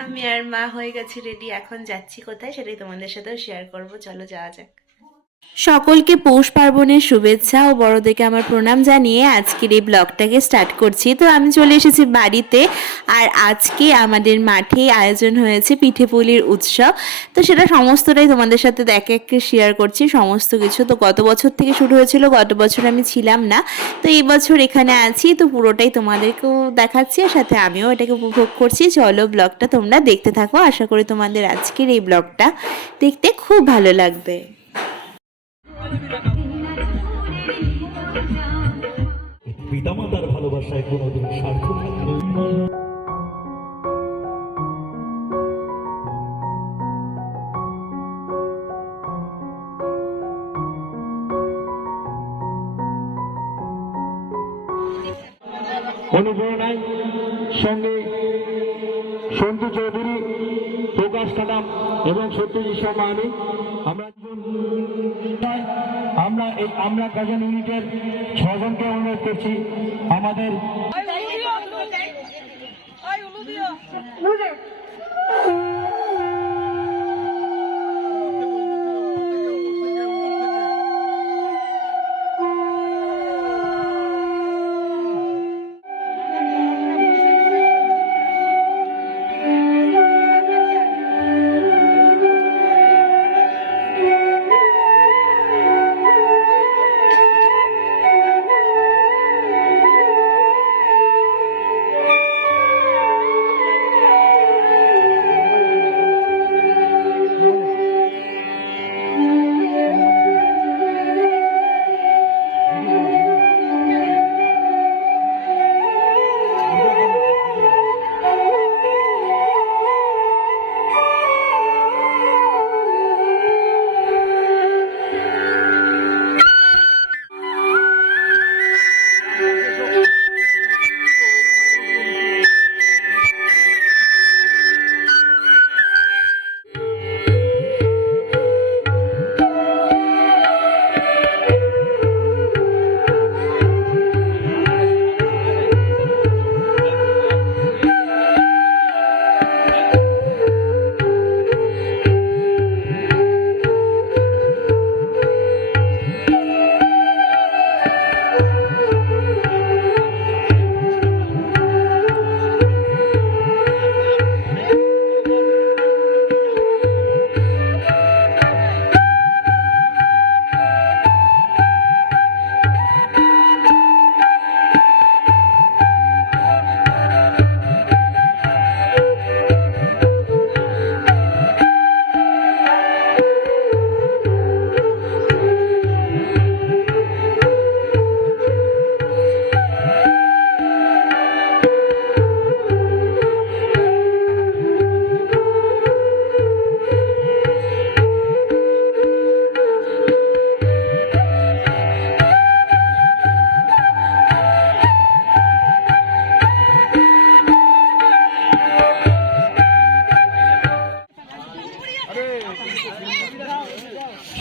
আমি আর মা হয়ে গেছি রেডি, এখন যাচ্ছি কোথায় সেটাই তোমাদের সাথেও শেয়ার করব। চলো যাওয়া যাক। সকলকে পৌষ পার্বণের শুভেচ্ছা ও বড়দেরকে আমার প্রণাম জানিয়ে আজকের এই ব্লগটাকে স্টার্ট করছি। তো আমি চলে এসেছি বাড়িতে, আর আজকে আমাদের মাঠে আয়োজন হয়েছে পিঠেপুলির উৎসব। তো সেটা সমস্তটাই তোমাদের সাথে এক এক শেয়ার করছি, সমস্ত কিছু। তো গত বছর থেকে শুরু হয়েছিল, গত বছর আমি ছিলাম না, তো এই বছর এখানে আছি, তো পুরোটাই তোমাদেরকেও দেখাচ্ছি আর সাথে আমিও এটাকে উপভোগ করছি। চলো ব্লগটা তোমরা দেখতে থাকো, আশা করি তোমাদের আজকের এই ব্লগটা দেখতে খুব ভালো লাগবে। পিতামাতার ভালোবাসায় কোনোদিন স্বার্থ থাকে না। অনুপ্রেরণায় সঙ্গে সন্তু চৌধুরী, প্রকাশ কাটাম এবং সত্যজিৎ শর্মা আমি আমরা কাজন ইউনিটের 6 জনকে অনুরোধ করছি আমাদের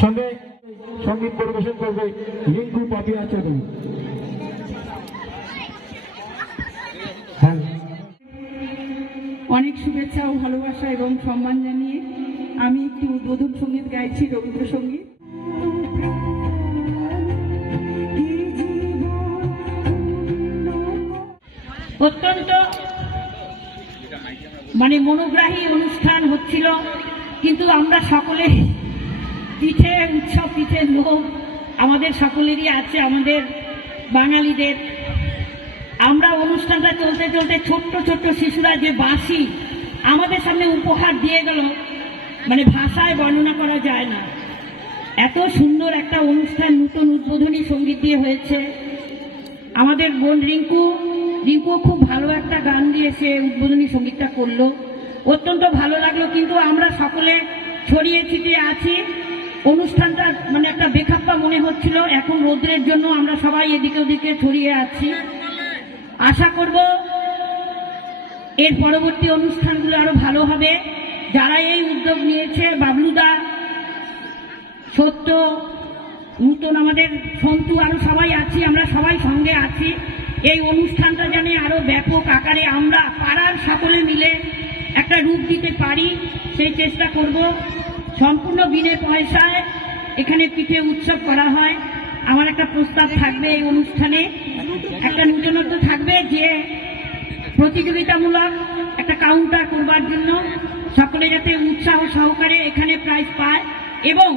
সঙ্গে সঙ্গীত পরিবেশন করবে রিঙ্কু পাপিয়া চৌধুরী। অনেক শুভেচ্ছা ও ভালোবাসা এবং সম্মান জানিয়ে আমি একটি উদ্বোধন সঙ্গীত গাইছি, রবীন্দ্রসঙ্গীত। অত্যন্ত মনোগ্রাহী অনুষ্ঠান হচ্ছিল, কিন্তু আমরা সকলে পিঠে উৎসব, পিঠের লোক আমাদের সকলেরই আছে, আমাদের বাঙালিদের। আমরা অনুষ্ঠানটা চলতে চলতে ছোট্ট ছোট্ট শিশুরা যে বাঁশি আমাদের সামনে উপহার দিয়ে গেল, ভাষায় বর্ণনা করা যায় না। এত সুন্দর একটা অনুষ্ঠান নতুন উদ্বোধনী সঙ্গীত দিয়ে হয়েছে। আমাদের বোন রিঙ্কু খুব ভালো একটা গান দিয়ে সে উদ্বোধনী সঙ্গীতটা করলো, অত্যন্ত ভালো লাগলো। কিন্তু আমরা সকলে ছড়িয়ে ছিটিয়ে আছি, অনুষ্ঠানটা একটা বেখাপ্পা মনে হচ্ছিল। এখন রোদ্রের জন্য আমরা সবাই এদিকে ওদিকে ছড়িয়ে আছি। আশা করব এর পরবর্তী অনুষ্ঠানগুলো আরো ভালো হবে। যারা এই উদ্যোগ নিয়েছে, বাবলুদা, সত্য, নূতন, আমাদের সন্তু, আরো সবাই আছি, আমরা সবাই সঙ্গে আছি। এই অনুষ্ঠানটা যেন আরো ব্যাপক আকারে আমরা পাড়ার সকলে মিলে একটা রূপ দিতে পারি, সেই চেষ্টা করব। সম্পূর্ণ বিনে পয়সায় এখানে পিঠে উৎসব করা হয়। আমার একটা প্রস্তাব থাকবে এই অনুষ্ঠানে, একটা নূতনত্ব থাকবে যে প্রতিযোগিতামূলক একটা কাউন্টার করবার জন্য সকলে যাতে উৎসাহ সহকারে এখানে প্রাইজ পায়, এবং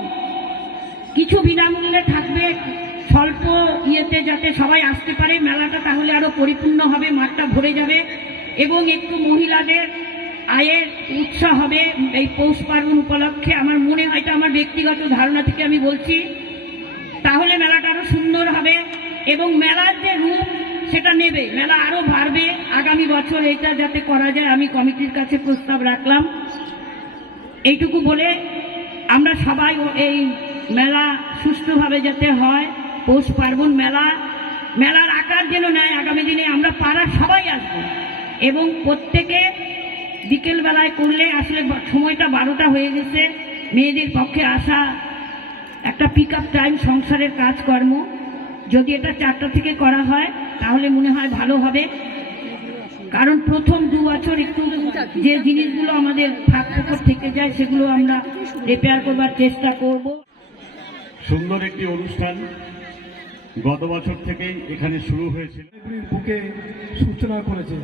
কিছু বিনামূল্যে থাকবে স্বল্প ইয়েতে, যাতে সবাই আসতে পারে। মেলাটা তাহলে আরো পরিপূর্ণ হবে, মাঠটা ভরে যাবে, এবং একটু মহিলাদের আয়ের উৎস হবে এই পৌষ পার্বণ উপলক্ষে। আমার মনে হয়, এটা আমার ব্যক্তিগত ধারণা থেকে আমি বলছি, তাহলে মেলাটা আরো সুন্দর হবে এবং মেলার যে রূপ সেটা নেবে, মেলা আরো বাড়বে। আগামী বছর এটা যাতে করা যায় আমি কমিটির কাছে প্রস্তাব রাখলাম। এইটুকু বলে আমরা সবাই এই মেলা সুষ্ঠুভাবে যাতে হয়, পৌষ পার্বণ মেলার আকার যেন নেয়। আগামী দিনে আমরা পাড়ার সবাই আসবো এবং প্রত্যেকে বিকেল বেলায় করলে, আসলে সময়টা 12টা হয়ে গেছে, মেয়েদের পক্ষে আসা একটা পিক আপ টাইম, সংসারের কাজকর্ম, যদি এটা 4টা থেকে করা হয় তাহলে মনে হয় ভালো হবে। কারণ প্রথম 2 বছর একটু যে জিনিসগুলো আমাদের ফাঁক ফোকর থেকে যায় সেগুলো আমরা রিপেয়ার করবার চেষ্টা করব। সুন্দর একটি অনুষ্ঠান গত বছর থেকেই এখানে শুরু হয়েছিল। লাইব্রেরির বুকে সূচনা করেছে,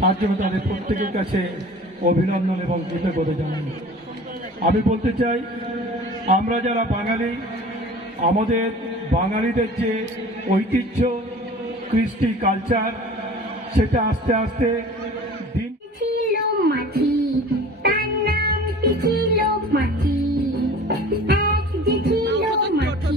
তার জন্য তাদের প্রত্যেকের কাছে অভিনন্দন এবং কৃতজ্ঞতা জানাই। আমি বলতে চাই, আমরা যারা বাঙালি, আমাদের বাঙালিদের যে ঐতিহ্য, কৃষ্টি, কালচার, সেটা আস্তে আস্তে দিন ছিল মাটি, তার নামটি ছিল মাটি, এক যে ছিল মাটি।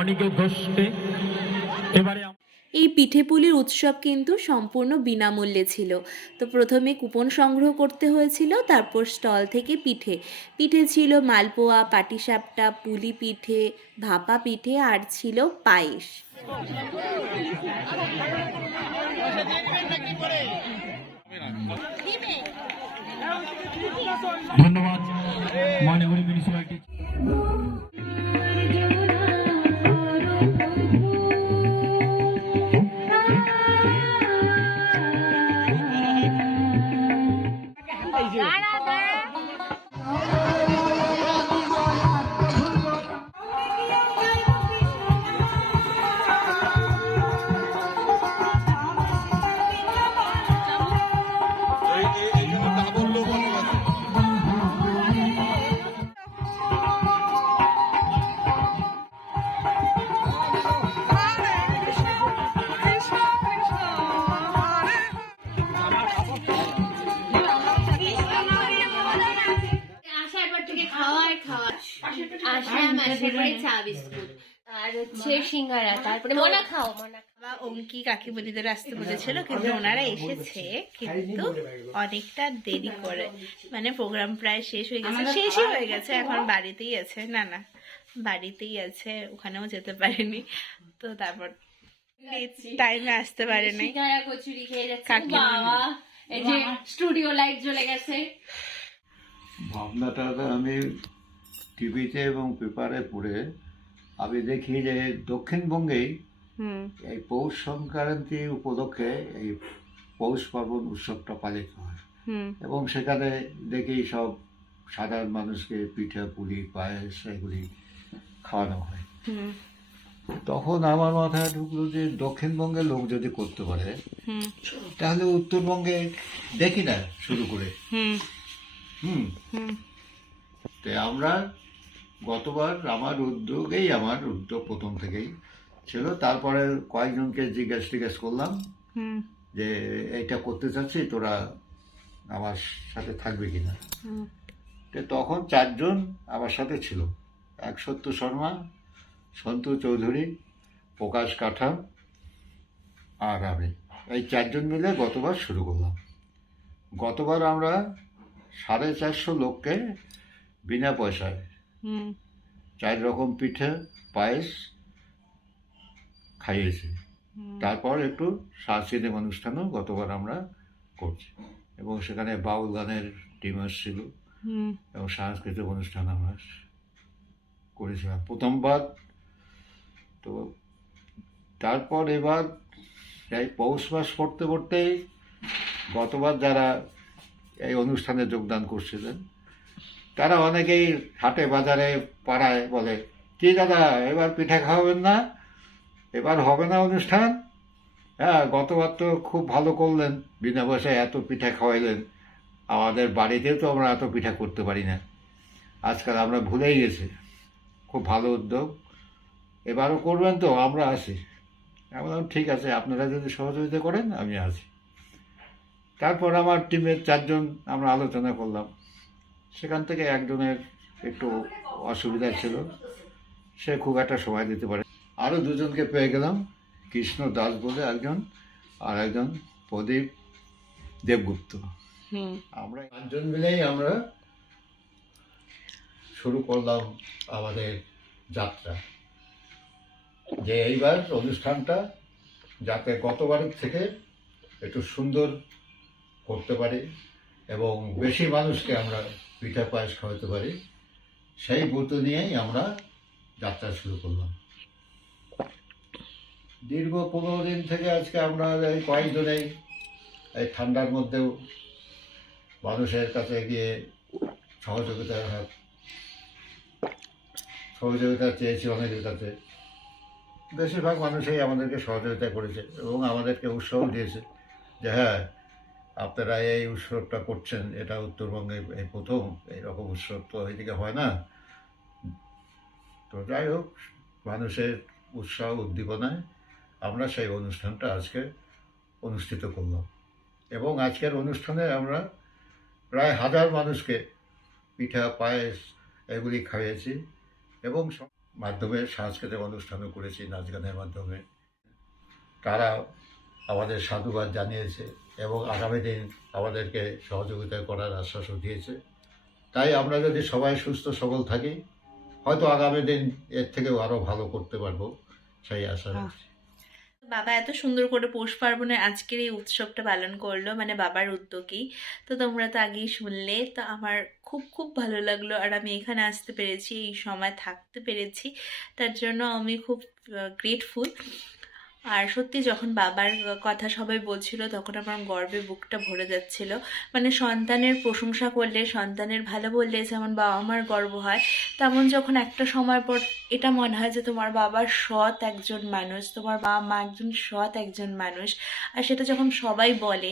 অনিকে ঘোষকে এবারে এই পিঠেপুলির উৎসব কিন্তু সম্পূর্ণ বিনামূল্যে ছিল। তো প্রথমে কুপন সংগ্রহ করতে হয়েছিল, তারপর স্টল থেকে পিঠে ছিল মালপোয়া, পাটিসাপটা, পুলি পিঠে, ভাপা পিঠে, আর ছিল পায়েস। ধন্যবাদ ময়নাগুড়ি মিউনিসিপ্যালিটি। আসার পর থেকে খাওয়া আসলাম, আসার পরে চা বিস্কুট আর হচ্ছে সিঙ্গারা, তারপরে মনা খাও। বাবা অঙ্কি কাকিমণিদের আসতে বলেছিল, কিন্তু ওনারা এসেছে, কিন্তু অনেকটা দেরি করে, মানে প্রোগ্রাম প্রায় শেষ হয়ে গেছে, শেষই হয়ে গেছে, এখন বাড়িতেই আছে। না বাড়িতেই আছে, ওখানেও যেতে পারেনি। তো তারপর টাইমে আসতে পারে নাই। সিঙ্গারা কচুরি খেয়ে যাচ্ছে কাকিমা। বাবা, এই যে স্টুডিও লাইট জ্বলে গেছে। ভাবনাটা আমি টিভিতে এবং পেপারে পড়ে আমি দেখি যে দক্ষিণবঙ্গেই এই পৌষ সংক্রান্তি উপলক্ষে এই পৌষ পার্বণ উৎসবটা পালিত হয় এবং সেখানে দেখি সব সাধারণ মানুষকে পিঠা পুলি পায়েস এগুলি খাওয়ানো হয়। তখন আমার মাথায় ঢুকলো যে দক্ষিণবঙ্গের লোক যদি করতে পারে তাহলে উত্তরবঙ্গে দেখি না শুরু করে তো আমরা গতবার আমার উদ্যোগ প্রথম থেকেই ছিল। তারপরে কয়েকজনকে জিজ্ঞেস করলাম হুম যে এইটা করতে চাচ্ছি, তোরা আমার সাথে থাকবে কিনা। হুম তো তখন 4 জন আমার সাথে ছিল, এক সত্য শর্মা, সন্তু চৌধুরী, প্রকাশ কাঠাম আর আমি। এই 4 জন মিলে গতবার শুরু করলাম। গতবার আমরা 450 লোককে বিনা পয়সায় হুম 4 রকম পিঠে পায়েস খাইয়েছি। তারপর একটু সাংস্কৃতিক অনুষ্ঠানও গতবার আমরা করছি, এবং সেখানে বাউল গানের টিম আসছিল হুম এবং সাংস্কৃতিক অনুষ্ঠান আমরা করেছিলাম প্রথমবার। তো তারপর এবার এই পৌষ মাস পড়তে পড়তেই গতবার যারা এই অনুষ্ঠানে যোগদান করছিলেন তারা অনেকেই হাটে বাজারে পাড়ায় বলে, কি দাদা এবার পিঠা খাওয়াবেন না, এবার হবে না অনুষ্ঠান? হ্যাঁ, গতবার তো খুব ভালো করলেন, বিনা পয়সায় এত পিঠা খাওয়াইলেন, আমাদের বাড়িতেও তো আমরা এত পিঠা করতে পারি না, আজকাল আমরা ভুলেই গেছি। খুব ভালো উদ্যোগ, এবারও করবেন তো? আমরা আছি। আমি বললাম ঠিক আছে, আপনারা যদি সহযোগিতা করেন আমি আছি। তারপর আমার টিমের 4 জন আমরা আলোচনা করলাম, সেখান থেকে একজনের একটু অসুবিধা ছিল, সে খুব একটা সময় দিতে পারে। আরও 2 জনকে পেয়ে গেলাম, কৃষ্ণ দাস বলে একজন, আর একজন প্রদীপ দেবগুপ্ত। হুম আমরা 5 জন মিলেই আমরা শুরু করলাম আমাদের যাত্রা, যে এইবার অনুষ্ঠানটা যাতে গতবারের থেকে একটু সুন্দর করতে পারি এবং বেশি মানুষকে আমরা পিঠা পায়েস খাওয়াতে পারি, সেই ব্রত নিয়েই আমরা যাত্রা শুরু করলাম। দীর্ঘ 15 দিন থেকে আজকে আমরা এই কয়েকজনেই এই ঠান্ডার মধ্যেও মানুষের কাছে গিয়ে সহযোগিতা চেয়েছি অনেকের কাছে। বেশিরভাগ মানুষই আমাদেরকে সহযোগিতা করেছে এবং আমাদেরকে উৎসাহ দিয়েছে যে হ্যাঁ, আপনারা এই উৎসবটা করছেন, এটা উত্তরবঙ্গে এই প্রথম, এইরকম উৎসব তো এইদিকে হয় না। তো যাই হোক, মানুষের উৎসাহ উদ্দীপনায় আমরা সেই অনুষ্ঠানটা আজকে অনুষ্ঠিত করলাম, এবং আজকের অনুষ্ঠানে আমরা প্রায় 1000 মানুষকে পিঠা পায়েস এগুলি খাইয়েছি, এবং মাধ্যমে সাংস্কৃতিক অনুষ্ঠানও করেছি নাচ গানের মাধ্যমে। তারা আমাদের সাধুবাদ জানিয়েছে এবং আগামী দিন আমাদেরকে সহযোগিতা করার আশ্বাসও দিয়েছে। তাই আমরা যদি সবাই সুস্থ সবল থাকি, হয়তো আগামী দিন এর থেকেও আরও ভালো করতে পারবো, সেই আশা রাখছি। বাবা এত সুন্দর করে পৌষ পার্বণের আজকের এই উৎসবটা পালন করলো, মানে বাবার উদ্যোগেই। তো তোমরা তো আগেই শুনলে, তো আমার খুব খুব ভালো লাগলো, আর আমি এখানে আসতে পেরেছি, এই সময় থাকতে পেরেছি, তার জন্য আমি খুব গ্রেটফুল। আর সত্যি যখন বাবার কথা সবাই বলছিল তখন আমার গর্বে বুকটা ভরে যাচ্ছিল। মানে সন্তানের প্রশংসা করলে, সন্তানের ভালো বললে যেমন বাবা মার গর্ব হয়, তেমন যখন একটা সময় পর এটা মনে হয় যে তোমার বাবা সৎ একজন মানুষ, তোমার বাবা মা একজন সৎ একজন মানুষ, আর সেটা যখন সবাই বলে।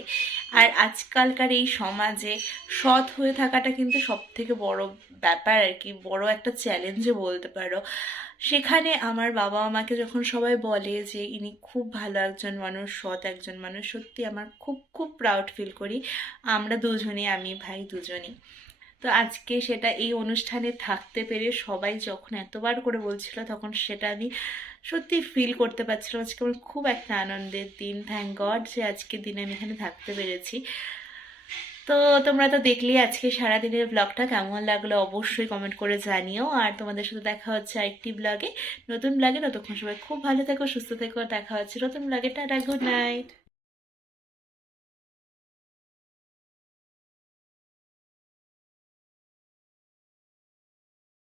আর আজকালকার এই সমাজে সৎ হয়ে থাকাটা কিন্তু সব থেকে বড় ব্যাপার আর কি, বড় একটা চ্যালেঞ্জও বলতে পারো। সেখানে আমার বাবা আমাকে যখন সবাই বলে যে ইনি খুব ভালো একজন মানুষ, সৎ একজন মানুষ, সত্যি আমার খুব খুব প্রাউড ফিল করি। আমরা দুজনেই, আমি ভাই দুজনেই। তো আজকে সেটা এই অনুষ্ঠানে থাকতে পেরে সবাই যখন এতবার করে বলছিল, তখন সেটা আমি সত্যি ফিল করতে পারছিলাম। আজকে আমার খুব একটা আনন্দের দিন, থ্যাংক গড যে আজকের দিনে আমি এখানে থাকতে পেরেছি। তো তোমরা তো দেখলেই আজকে সারাদিনের ব্লগটা কেমন লাগলো অবশ্যই কমেন্ট করে জানিও। আর তোমাদের সাথে দেখা হচ্ছে আরেকটি ব্লগে, নতুন ব্লগে। ততক্ষণ সবাই খুব ভালো থেকো, সুস্থ থেকো, দেখা হচ্ছে নতুন ব্লগে। Tata, good night.